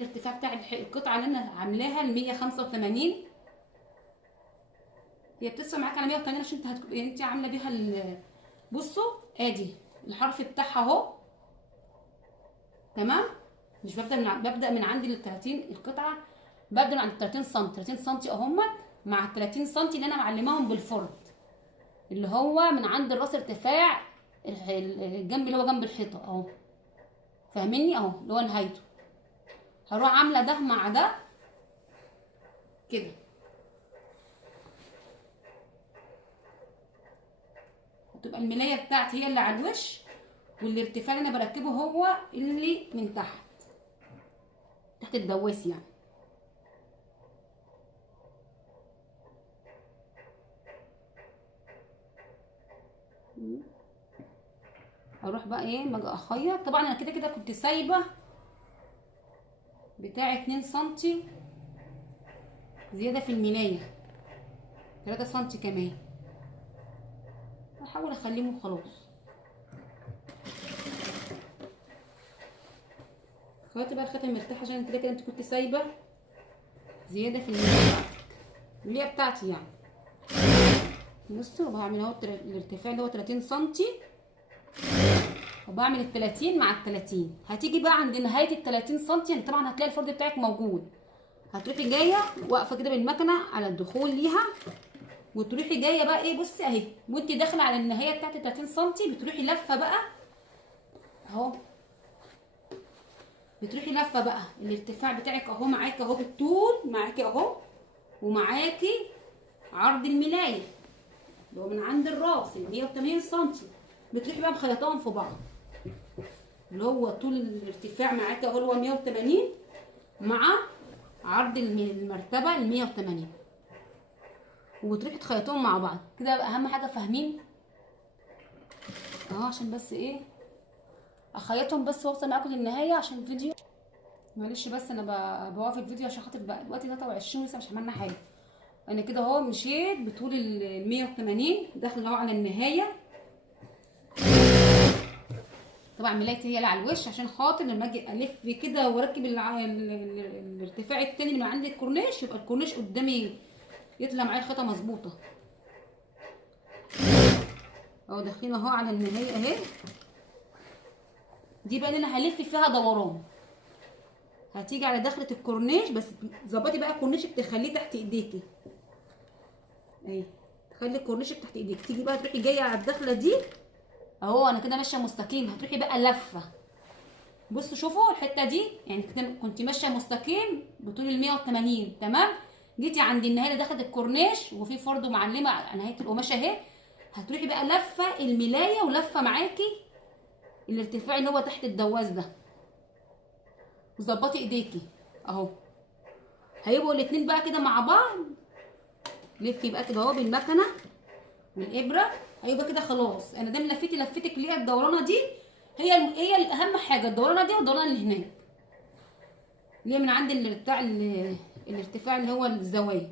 الارتفاع بتاع القطعه اللي انا عاملاها ل 185. هي بتسوى معاك على 180 عشان انت عامله بيها بصوا ادي الحرف بتاعها اهو. تمام. مش ببدا من عند ال 30 القطعه، ببدا من عند 30 سم. 30 سم اهم مع ال 30 سم اللي انا معلماهم بالفرد، اللي هو من عند الراس ارتفاع الجنب اللي هو جنب الحيطه اهو. فاهميني؟ اهو اللي هو نهايته. هروح عامله ده مع ده كده. هتبقى الملايه بتاعتي هي اللي على الوش، والارتفاع اللي انا بركبه هو اللي من تحت الدواس يعني. هروح بقى ايه ما اجي اخيط. طبعا انا كده كده كنت سايبه بتاع 2 سم زياده في الملايه، 3 سم كمان. هحاول اخليهم وخلاص. خيطي بقى الخيطه مرتاحه عشان كده كده انت كنت سايبه زياده في الملايه بتاعتي يعني. بصوا بعمل اهو الارتفاع اللي هو 30 سم، وبعمل ال 30 مع ال 30. هتيجي بقى عند نهايه ال 30 سم يعني طبعا هتلاقي الفرد بتاعك موجود. هتروحي جايه واقفه كده بالمكنه على الدخول ليها، وتروحي جايه بقى ايه بصي اهي، وانت داخله على النهايه بتاعت 30 سم بتروحي لفه بقى اهو. بتروحي لفه بقى الارتفاع بتاعك اهو معاكي اهو بالطول معاكي اهو، ومعاكي عرض الملايه اللي هو من عند الراس اللي 180 سم. بتروحي بقى مخيطاهم في بعض، اللي هو طول الارتفاع معاكي اهو اللي هو 180 مع عرض المرتبه ال 180، وتروحي تخيطوهم مع بعض كده. اهم حاجه فاهمين اهو، عشان بس ايه اخيطهم بس واوصل معاكم للنهايه عشان الفيديو. معلش بس انا بوقف الفيديو عشان خاطر بقى دلوقتي 23 لسه مش عملنا حاجه. انا كده اهو مشيت بطول ال 180 داخله اهو على النهايه. طبعا ملايتي هي اللي على الوش عشان خاطر لما اجي الف كده واركب الارتفاع التاني من عند الكورنيش يبقى الكورنيش قدامي يطلع معايا الخيطه مظبوطه اهو. داخلين اهو على النهايه اهي. دي بقى اللي انا هلف فيها دوران. هتيجي على دخله الكورنيش بس ظبطي بقى كورنيشك تخليه تحت ايديكي اهي. تخلي كورنيشك تحت ايديك. تيجي بقى تروحي جايه على الدخله دي اهو. انا كده ماشيه مستقيم. هتروحي بقى لفه. بصوا شوفوا الحته دي يعني كده كنت ماشيه مستقيم بطول ال 180 تمام. جيتي عند النهايه دخلت الكورنيش وفي فرده معلمه على نهايه القماشه اهي. هتروحي بقى لفه الملايه ولفه معاكي الارتفاع اللي هو تحت الدواز ده، وظبطي ايديكي اهو. هيبقوا الاتنين بقى كده مع بعض. لفي بقى كده اهو بالمكنه والابره. هيبقى كده خلاص. انا دام لفتك اللي هي الدورانه دي هي اهم حاجه. الدورانه دي والدورانه اللي هناك اللي هي من عند الارتفاع اللي هو الزوايا.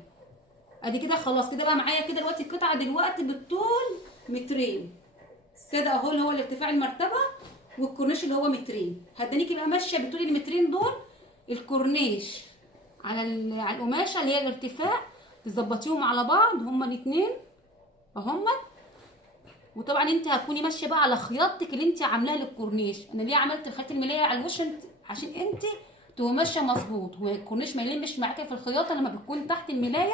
ادي كده خلاص. كده بقى معايا كده دلوقتي القطعه دلوقتي بالطول مترين. الساده اهو اللي هو الارتفاع المرتبه، والكورنيش اللي هو مترين. هدانيكي بقى ماشيه بطول المترين دول. الكورنيش على القماشه اللي هي الارتفاع تظبطيهم على بعض هما الاثنين اهما. وطبعا انت هتكوني ماشيه بقى على خياطتك اللي انت عاملاها للكورنيش. انا ليه عملت خيط الملايه على الوش؟ عشان انت تبقى ماشيه مظبوط والكورنيش ما يلمش معاكي في الخياطه. لما بتكون تحت الملايه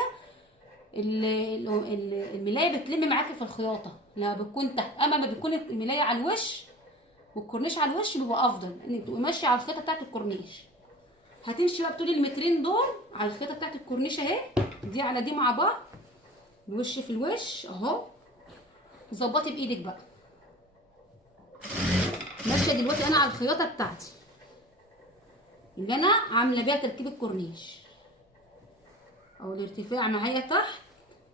الملايه بتلم معاكي في الخياطه لما بتكون تحت. اما ما بتكون الملايه على الوش والكورنيش على الوش بيبقى افضل انك تبقي ماشيه على الخيطه بتاعت الكورنيش. هتمشي بقى بطول المترين دول على الخيطه بتاعت الكورنيش اهي. دي على دي مع بعض الوش في الوش اهو. ظبطي بايدك بقى. ماشيه دلوقتي انا على الخياطه بتاعتي اللي انا عامله بيها تركيب الكورنيش او الارتفاع معايا تحت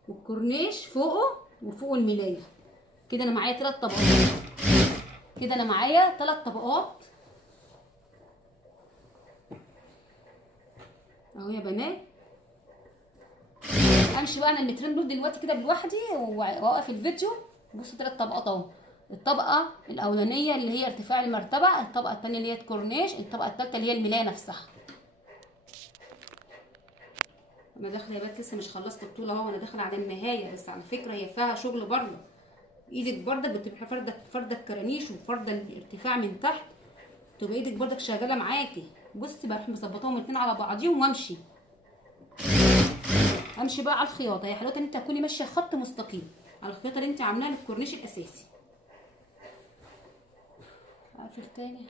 والكورنيش فوقه وفوق الملايه. كده انا معايا 3 طبقات. كده انا معايا 3 طبقات اهو يا بنات. امشي بقى انا المترين دول دلوقتي كده لوحدي واوقف الفيديو. بصوا 3 طبقات اهو. الطبقه الاولانيه اللي هي ارتفاع المرتبه، الطبقه الثانيه اللي هي الكورنيش، الطبقه الثالثه اللي هي الملايه نفسها. انا داخله يا بنات لسه مش خلصت الطول اهو، انا داخله على النهايه، بس على فكره هي فيها شغل برضه. ايدك برضك بتبقى فرده الكرانيش وفرده الارتفاع من تحت، تبقى ايدك برضك شغاله معاكي. بصي بروح مظبطاهم الاتنين على بعضيهم وامشي. امشي بقى على الخياطه، هي حلاوتها ان انت هتكوني ماشيه خط مستقيم على الخياطه اللي انت عاملاها للكورنيش الاساسي. اقفل تاني.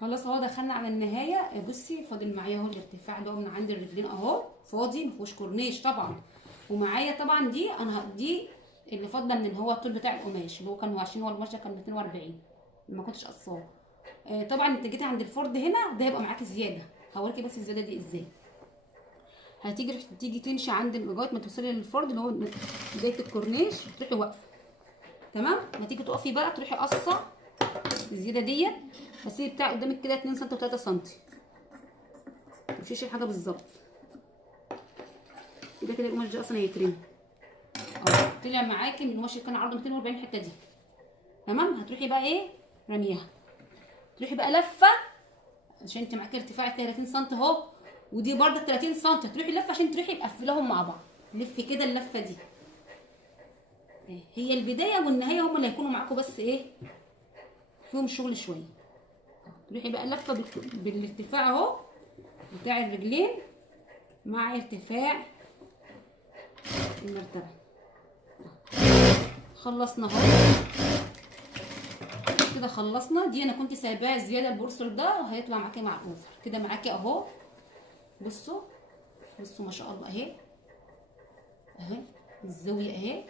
خلاص اهو دخلنا على النهايه. بصي فاضل معايا اهو الارتفاع ده من عند الرجلين اهو فاضي، مفيهوش كورنيش طبعا. ومعايا طبعا دي اللي فاضله من هو الطول بتاع القماش اللي هو كان 20، هو القماش ده كان 240 ما كنتش قصاه. طبعا انت جيتي عند الفرد هنا ده هيبقى معاكي زياده، هوريكي بس الزياده دي ازاي. تيجي تمشي عند لغايه ما توصلي للفرد اللي هو بدايه الكورنيش، تروحي واقفه تمام. ما تيجي تقفي بقى تروحي قصه الزياده ديت، بس هي بتاع قدامك كده 2 سم و3 سم، متمشيش الحاجه بالظبط كده. كده القماش ده اصلا هيترمي اهو، طلع معاكي من القماش اللي كان عرضه 240 الحته دي تمام. هتروحي بقى ايه رميها، تروحي بقى لفه عشان انت معاكي ارتفاع 30 سم اهو، ودي برده 30 سم، هتروحي لفه عشان تروحي مقفلاهم مع بعض. لفي كده اللفه دي، هي البدايه والنهايه هما اللي هيكونوا معاكم، بس ايه فيهم شغل شويه. تروحي بقى لفه بالارتفاع اهو بتاع الرجلين مع ارتفاع المرتبه. خلصنا اهو كده، خلصنا. دي انا كنت سايباها زياده البورصل ده هيطلع معاكي مع الاوفر كده معاكي اهو. بصوا ما شاء الله اهي الزاويه اهي،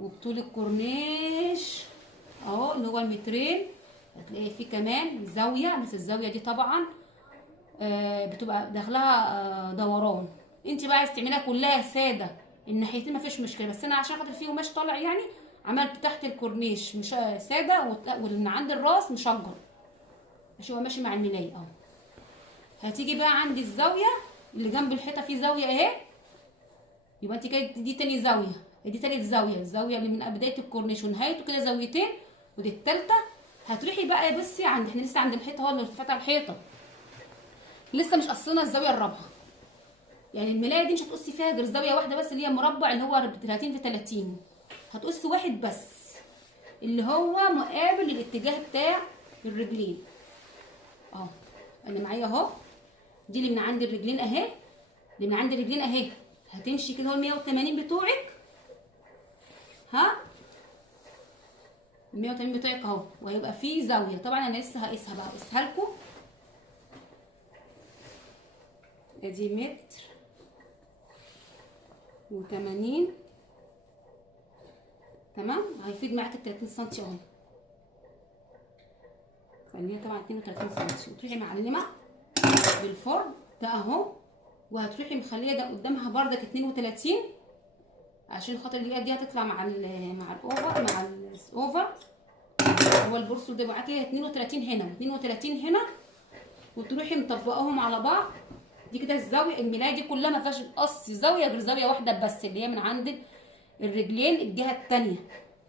وبطول الكورنيش اهو اللي هو المترين هتلاقي فيه كمان زاويه، بس الزاويه دي طبعا بتبقى داخلها دوران. انت بقى عايز تعمليها كلها ساده الناحيتين مفيش مشكله، بس انا عشان خاطر فيه قماش طالع يعني عملت تحت الكورنيش مش ساده واللي عند الراس مشجر عشان هو ماشي مع الملايه اهو. هتيجي بقى عند الزاويه اللي جنب الحيطه فيه زاويه اهي، يبقى انت كده دي تاني زاويه، دي تالت زاويه، الزاويه اللي من بدايه الكورنيش ونهايته كده زاويتين، ودي التالته. هتروحي بقى بصي عند احنا لسه عند الحيطه اهو اللي ارتفاع الحيطه لسه مش قصينا الزاويه الرابعه، يعني الملايه دي مش هتقصي فيها غير زاويه واحده بس اللي هي مربع اللي هو 30 في 30، هتقصي واحد بس اللي هو مقابل للاتجاه بتاع الرجلين اهو. انا معايا اهو دي اللي من عند الرجلين اهي، اللي من عند الرجلين اهي هتمشي كده هو 180 بتوعك، ها 180 بتوعك اهو، وهيبقى فيه زاويه. طبعا انا لسه هقيسها بقى، هقيسها لكم. ادي متر و80 تمام، هيفيد معاك ال 30 سم اهو، خليها طبعا 32 سم. وتروحي معلمه بالفرد ده اهو، وهتروحي مخليه ده قدامها بردك 32 عشان خاطر دي هتطلع مع الاوفر هو البورصل ده معاكي 32 هنا و32 هنا، وتروحي مطبقاهم على بعض. دي كده الزاويه الملايه دي كلها ما فيهاش قص زاويه غير زاويه واحده بس اللي هي من عند الرجلين الجهه الثانيه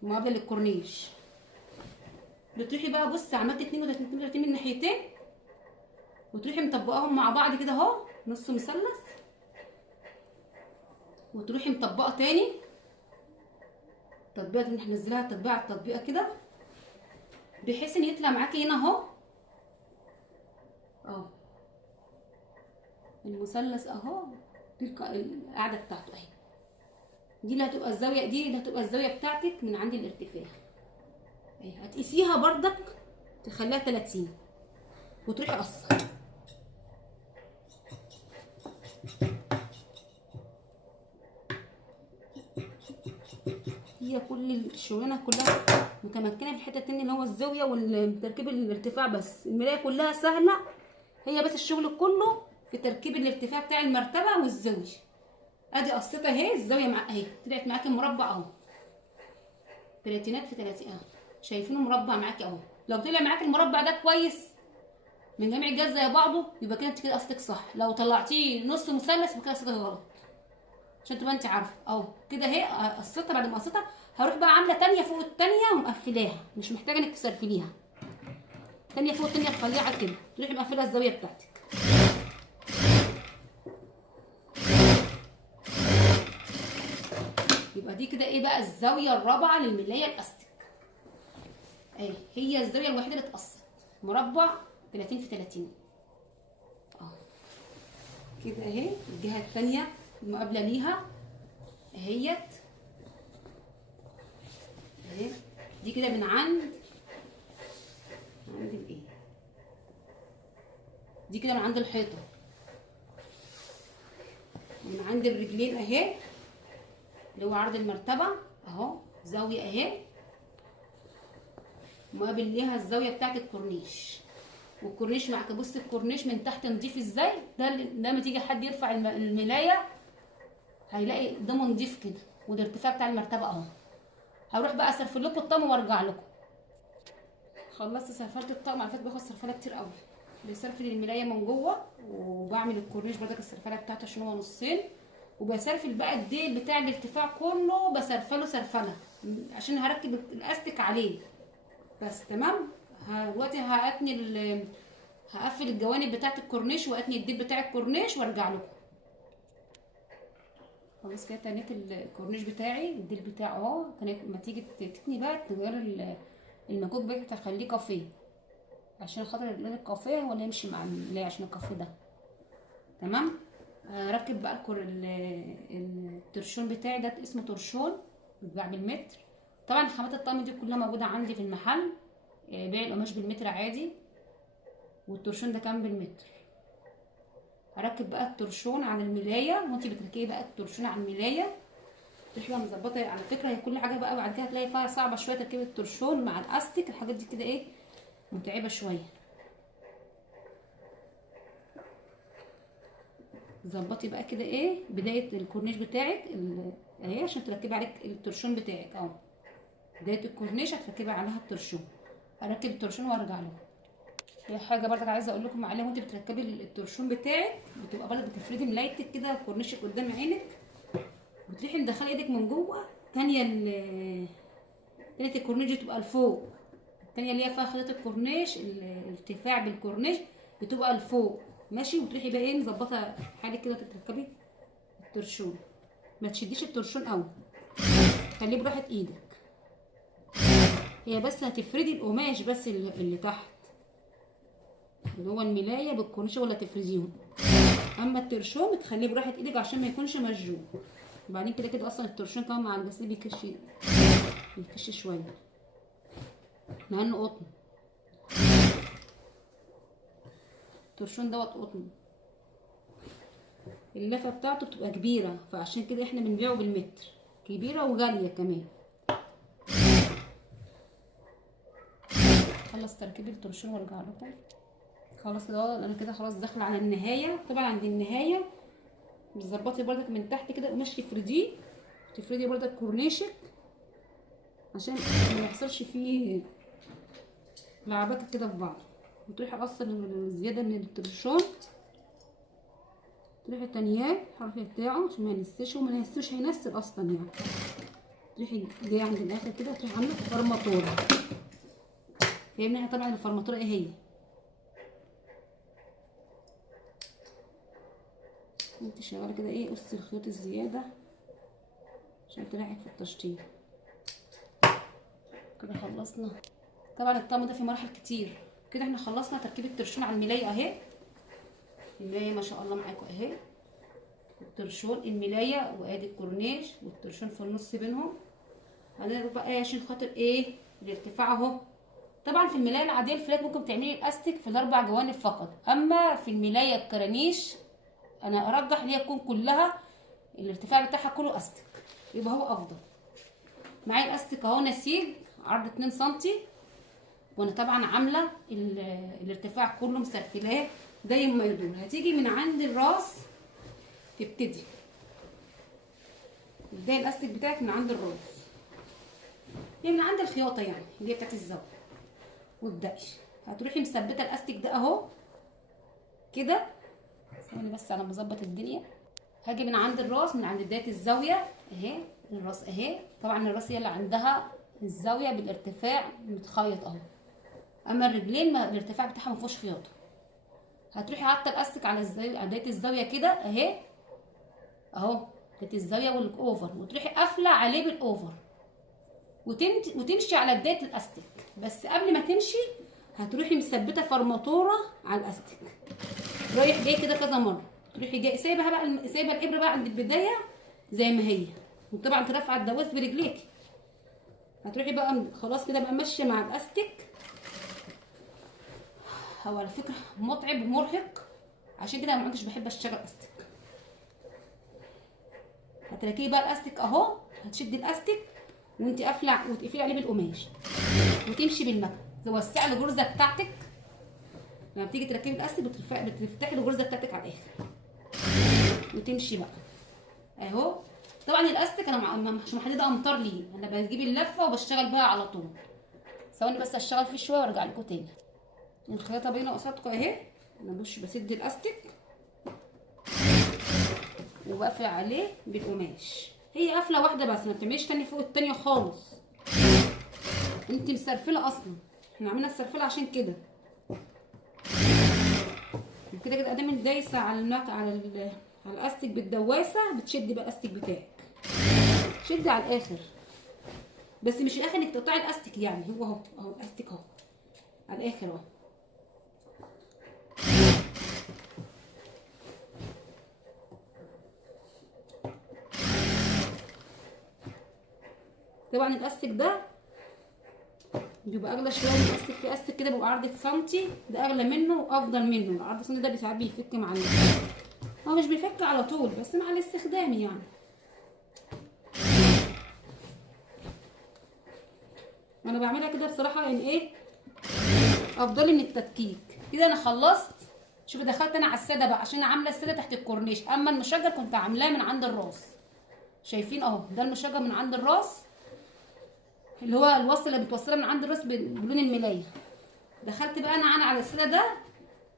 مقابله للكورنيش. بتروحي بقى بصي عملت 32 من الناحيتين، وتروحي مطبقاهم مع بعض كده اهو نص مثلث، وتروحي مطبقه تاني التطبيقه اللي هننزلها التطبيقه كده بحيث ان يطلع معاكي هنا اهو المثلث اهو. دي القاعده بتاعته اهي، دي اللي هتبقى الزاويه، دي اللي هتبقى الزاويه بتاعتك من عند الارتفاع اهي. هتقيسيها بردك تخليها 30 وتروحي قصه. هي كل الشغلانه كلها متمكنه في الحته التانيه اللي هو الزاويه والتركيب الارتفاع، بس المرايه كلها سهله، هي بس الشغل كله في تركيب الارتفاع بتاع المرتبه والزاويه. ادي قصتها اهي، الزاويه اهي طلعت معاكي مربع اهو 30 في 30 اهو، شايفينه مربع معاكي اهو. لو طلع معاكي المربع ده كويس من جميع الجهات زي بعضه يبقى كده انت كده قصتك صح، لو طلعتيه نص مثلث يبقى كده قصتك غلط، عشان تبقى انت عارفه اهو كده اهي قصتها. بعد ما قصتها هروح بقى عامله تانيه فوق التانيه ومقفلاها، مش محتاجه انك تسرفليها، تانيه فوق التانيه رفيعه كده، تروحي مقفله الزاويه بتاعتك. يبقى دي كده ايه بقى الزاويه الرابعه للملايه الاستك اهي. هي الزاويه الوحيده اللي اتقصت مربع 30 في 30 اه كده اهي. الجهه الثانيه المقابله ليها اهيت اهي. دي كده من عند الايه، دي كده من عند الحيطه، من عند الرجلين اهي اللي هو عرض المرتبه اهو، زاويه اهي مقابل ليها الزاويه بتاعت الكورنيش. والكورنيش معاك، بص الكورنيش من تحت نضيف ازاي، ده لما تيجي حد يرفع الملايه هيلاقي ده نضيف كده، والارتفاع بتاع المرتبه اهو. هروح بقى اسرفل لكم الطقم وارجع لكم. خلصت سرفلت الطقم، على فكره باخد سرفله كتير قوي، بسرفل الملايه من جوه، وبعمل الكورنيش برضك السرفله بتاعته عشان هو نصين، وبسرفل بقى الديل بتاع الارتفاع كله بسرفله سرفله عشان هركب الاستك عليه بس. تمام. دلوقتي هقفل الجوانب بتاعه الكورنيش واتني الديل بتاع الكورنيش وارجع لكم. خلاص كده تنيت الكورنيش بتاعي، الديل بتاعه اهو. ما تيجي تتني بقى تغير المكوك بتاعك تخليه كافيه، عشان خاطر لون الكافيه هو اللي يمشي مع الملايه عشان الكافيه ده. تمام. هركب بقى الترشون بتاعي ده، اسمه ترشون بيتباع بالمتر. طبعا خامات الطقم دي كلها موجوده عندي في المحل، بيع القماش بالمتر عادي، والترشون ده كان بالمتر. هركب بقى الترشون على الملايه، وانتي بتركبي بقى الترشون على الملايه تروحي بقى مظبطه. على فكره هي كل حاجه بقى بعد كده هتلاقي فيها صعبه شويه، تركيب الترشون مع الاستيك الحاجات دي كده ايه متعبه شويه. ظبطي بقى كده ايه بدايه الكورنيش بتاعك اهي عشان تركبي عليك الترشون بتاعك اهو. بدايه الكورنيش هتركبي عليها الترشون. هركب الترشون وارجع له. هي حاجه برضك عايزه اقول لكم عليها، وانت بتركبي الترشون بتاعك بتبقى برضك بتفردي ملايتك كده كورنيشك قدام عينك، وتروحي مدخله ايدك من جوه. تانيه الكورنيش دي تبقى لفوق، التانيه اللي هي فيها خيط الكورنيش الارتفاع بالكورنيش بتبقى لفوق ماشي. وتروحي بقى ايه مظبطه حالك كده تركبي الترشون. ما تشديش الترشون قوي، خليه براحه ايدك. هي بس هتفردي القماش بس اللي تحت اللي هو الملايه بالكورنيش ولا تفرديهم، اما الترشون بتخليه براحه ايدك عشان ما يكونش مشجوع. وبعدين كده كده اصلا الترشون كمان مع الغسيل بيكش شويه لانه قطن. الترشون دوت قطن، اللفه بتاعته بتبقى كبيره، فعشان كده احنا بنبيعه بالمتر، كبيره وغاليه كمان. خلص تركيب الترشون وارجع لكم. خلاص كده انا كده خلاص داخله على النهايه. طبعا عند النهايه بتظبطي بردك من تحت كده القماش تفرديه، تفردي بردك كورنيشك عشان ما يحصلش فيه لعبات كده في بعض. وتروحي قصر الزياده من الترشون، تروحي تانياه الحرف بتاعه عشان ما ينسش، وما ينسش هينسل اصلا يعني. تروحي جايه عند الاخر كده تروحي عامله فرماتوره. فاهمني طبعا الفرماتوره ايه هي؟ انت شغاله كده ايه قصي الخيوط الزياده عشان تريحك في التشطيب. كده خلصنا. طبعا الطقم ده فيه مراحل كتير. كده احنا خلصنا تركيب الترشون على الملايه اهي. الملايه ما شاء الله معاكم اهي، الترشون الملايه وادي الكورنيش والترشون في النص بينهم. هنروح بقى ايه عشان خاطر ايه الارتفاع اهو. طبعا في الملايه العاديه الفلات ممكن تعملي الاستيك في الاربع جوانب فقط، اما في الملايه الكرانيش انا ارجح ليها تكون كلها الارتفاع بتاعها كله استيك، يبقى هو افضل. معايا الاستيك اهو نسيج عرض 2 سم، وانا طبعا عامله الارتفاع كله مسرفلاه زي ما يدور. هتيجي من عند الراس تبتدي تبداي الاستيك بتاعك من عند الراس، يعني من عند الخياطه يعني اللي هي بتاعت الزاويه، وابدأي. هتروحي مثبته الاستيك ده اهو كده. ثواني بس انا بظبط الدنيا. هاجي من عند الراس من عند بدايه الزاويه اهي، الراس اهي. طبعا الراس هي اللي عندها الزاويه بالارتفاع متخيط اهو، اما الرجلين الارتفاع بتاعها ما فيهوش خياطه. هتروحي حاطه الاستيك على الزاويه على بدايه الزاويه كده اهي اهو، كانت الزاويه والاوفر، وتروحي قافله عليه بالاوفر وتمشي على بدايه الاستيك. بس قبل ما تمشي هتروحي مثبته فرماتوره على الاستيك رايح جاي كده كذا مره، تروحي جاي سايبها بقى، سايبه الابره بقى عند البدايه زي ما هي، وطبعا ترفع الدواس برجليكي. هتروحي بقى خلاص كده بقى ماشيه مع الاستيك. هو على فكره متعب ومرهق، عشان كده ما كنتش بحب اشتغل استيك. هتركبي بقى الاستيك اهو، هتشدي الاستيك وانت قافله وتقفلي عليه بالقماش وتمشي بالمكنه. توسعي الغرزه بتاعتك لما بتيجي تركبي الاستيك، بتفتحي الغرزه بتاعتك على الاخر وتمشي بقى اهو. طبعا الاستيك انا مش محدده امتار ليه، انا بجيب اللفه وبشتغل بقى على طول. ثواني بس اشتغل فيه شويه وارجع لكم تاني. الخياطه باينه قصادكم اهي. انا بسد الاستيك وبقفل عليه بالقماش. هي قفله واحده بس، ما بتعمليش تاني فوق التانيه خالص. انت مسرفله اصلا، احنا عاملين السرفله عشان كده. وكده كده ادام دايسه على على الاستيك بالدواسه، بتشدي بقى الاستيك بتاعك، شدي على الاخر. بس مش الاخر انك تقطعي الاستيك، يعني هو اهو الاستيك اهو على الاخر اهو. طبعا الاستيك ده بيبقى اغلى شويه من الاستيك. في استيك كده بيبقى عرض سنتي، ده اغلى منه وافضل منه. العرض السنتي ده ساعات بيفك مع هو مش بيفك على طول، بس مع الاستخدام يعني. انا بعملها كده بصراحه، يعني ايه افضل من التفكيك. كده انا خلصت. شوفي دخلت انا على الساده بقى، عشان عامله الساده تحت الكورنيش. اما المشجر كنت عاملاه من عند الراس، شايفين اهو، ده المشجر من عند الراس، اللي هو الوصله اللي بتوصلها من عند الراس بلون الملايه. دخلت بقى انا على الساده ده،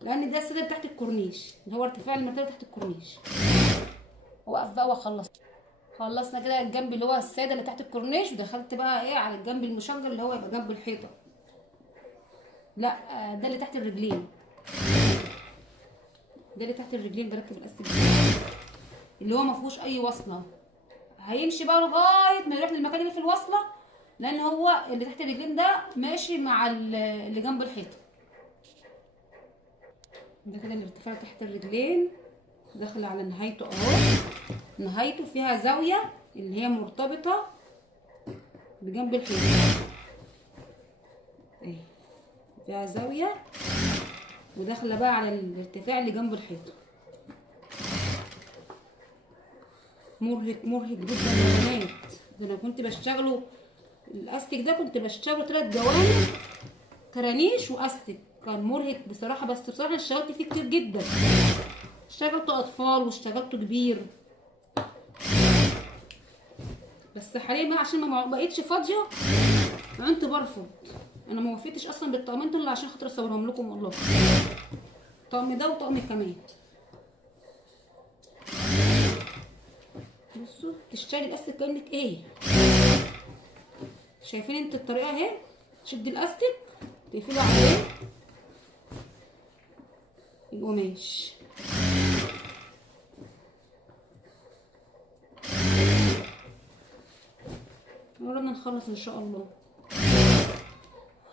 لان ده الساده بتاعت الكورنيش، اللي هو ارتفاع المرتبه تحت الكورنيش. وقف بقى وخلص. خلصنا كده الجنب اللي هو الساده اللي تحت الكورنيش، ودخلت بقى ايه على الجنب المشجر اللي هو يبقى جنب الحيطه. لا ده اللي تحت الرجلين، ده اللي تحت الرجلين بركب الاستيك اللي هو ما فيهوش اي وصله. هيمشي بقى لغايه ما يروح للمكان اللي في الوصله، لان هو اللي تحت الرجلين ده ماشي مع اللي جنب الحيطه. ده كده الارتفاع تحت الرجلين داخل على نهايته اهو. نهايته فيها زاويه اللي هي مرتبطه بجنب الحيطه اهي، فيها زاويه وداخله بقى على الارتفاع اللي جنب الحيطه. مرهق جدا يا بنات. ده انا كنت بشتغله الاستيك ده، كنت بشتغله 3 جوانب كرانيش واستيك، كان مرهق بصراحه. بس بصراحه اشتغلت فيه كتير جدا، اشتغلته اطفال واشتغلته كبير. بس حاليا بقى عشان ما بقيتش فاضيه كنت برفض. انا ما وفيتش اصلا بالطقمين دول عشان خاطر اصورهم لكم والله. الطقم ده وطقم كمان. بصوا تشتغلي الاستيك كانك ايه، شايفين انت الطريقه اهي. شدي الاستيك تقفلي عليه القماش. قربنا نخلص ان شاء الله.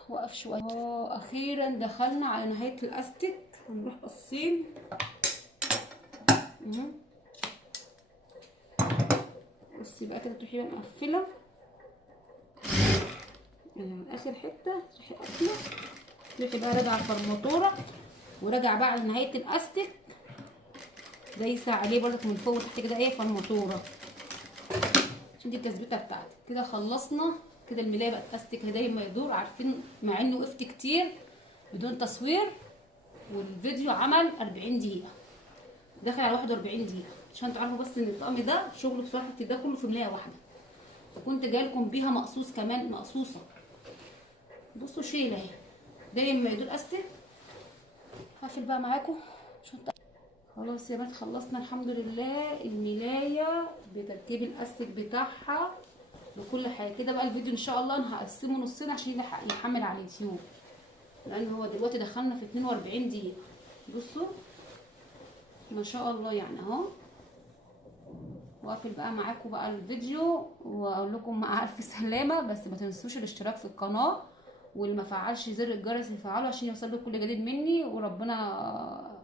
وقف شويه اهو. اخيرا دخلنا على نهايه الاستيك. هنروح قصين بصي بقى كده، تروحي بقى مقفله يعني اخر حته، تروحي قافله، تروحي بقى راجعه الفرماتوره وراجعه بقى على نهايه الاستيك، دايسه عليه برضك من فوق وتحت كده ايه فرماتوره، عشان دي التثبيته بتاعتك. كده خلصنا. كده الملايه بقت استيك هدايا ما يدور. عارفين مع اني وقفت كتير بدون تصوير، والفيديو عمل 40 دقيقه، داخل على 41 دقيقه، عشان تعرفوا بس ان الطقم ده شغل بصراحه ده كله في ملايه واحده. وكنت جايه لكم بيها مقصوص كمان، مقصوصه. بصوا شيله اهي دايما ما يدور استيك. هقفل بقى معاكم عشان خلاص يا بنات. خلصنا الحمد لله الملايه بتركيب الاستيك بتاعها وكل حاجه. كده بقى الفيديو ان شاء الله انا هقسمه نصين عشان يحمل على اليوتيوب، لان هو دلوقتي دخلنا في 42 دقيقه. بصوا ما شاء الله يعني اهو. واقفل بقى معاكم بقى الفيديو واقول لكم مع الف سلامه. بس ما تنسوش الاشتراك في القناه، واللي ما فعلش زر الجرس يفعله عشان يوصل له كل جديد مني. وربنا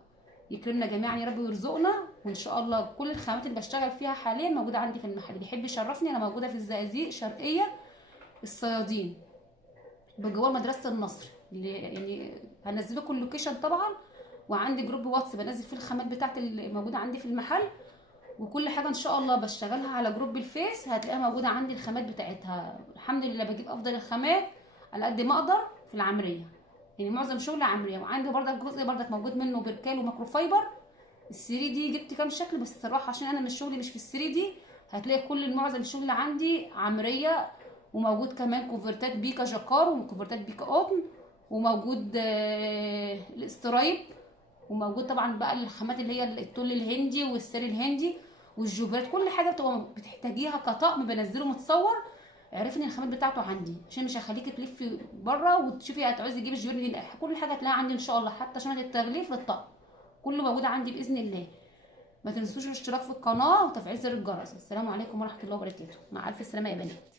يكرمنا جميعا يا رب ويرزقنا. وان شاء الله كل الخامات اللي بشتغل فيها حاليا موجوده عندي في المحل، اللي يحب يشرفني انا موجوده في الزقازيق شرقيه الصيادين بجوار مدرسه النصر. اللي يعني هنزل لكم اللوكيشن طبعا، وعندي جروب واتس بنزل فيه الخامات بتاعتي اللي موجوده عندي في المحل، وكل حاجه ان شاء الله بشتغلها على جروب الفيس هتلاقيها موجوده عندي الخامات بتاعتها. الحمد لله بجيب افضل الخامات على قد ما اقدر في العمريه، يعني معظم شغلي عمريه. وعندي برضك جزء برضك موجود منه بركال وماكرو فايبر. الثري دي جبت كام شكل بس الصراحه عشان انا مش شغلي مش في الثري دي، هتلاقي كل معظم الشغل عندي عمريه. وموجود كمان كوفرتات بيكا جاكار وكوفرتات بيكا قطن، وموجود الاسترايب، وموجود طبعا بقى الخامات اللي هي التول الهندي والساري الهندي والجوبرات. كل حاجه بتبقى بتحتاجيها كطقم بنزله متصور عرفني الخامات بتاعته عندي، عشان مش هخليكي تلفي بره وتشوفي هتعوزي تجيبي الجويلري. كل حاجه هتلاقيها عندي ان شاء الله، حتى شنطه التغليف للطقم كله موجود عندي باذن الله. ما تنسوش الاشتراك في القناه وتفعيل زر الجرس. السلام عليكم ورحمه الله وبركاته. مع الف سلامه يا بنات.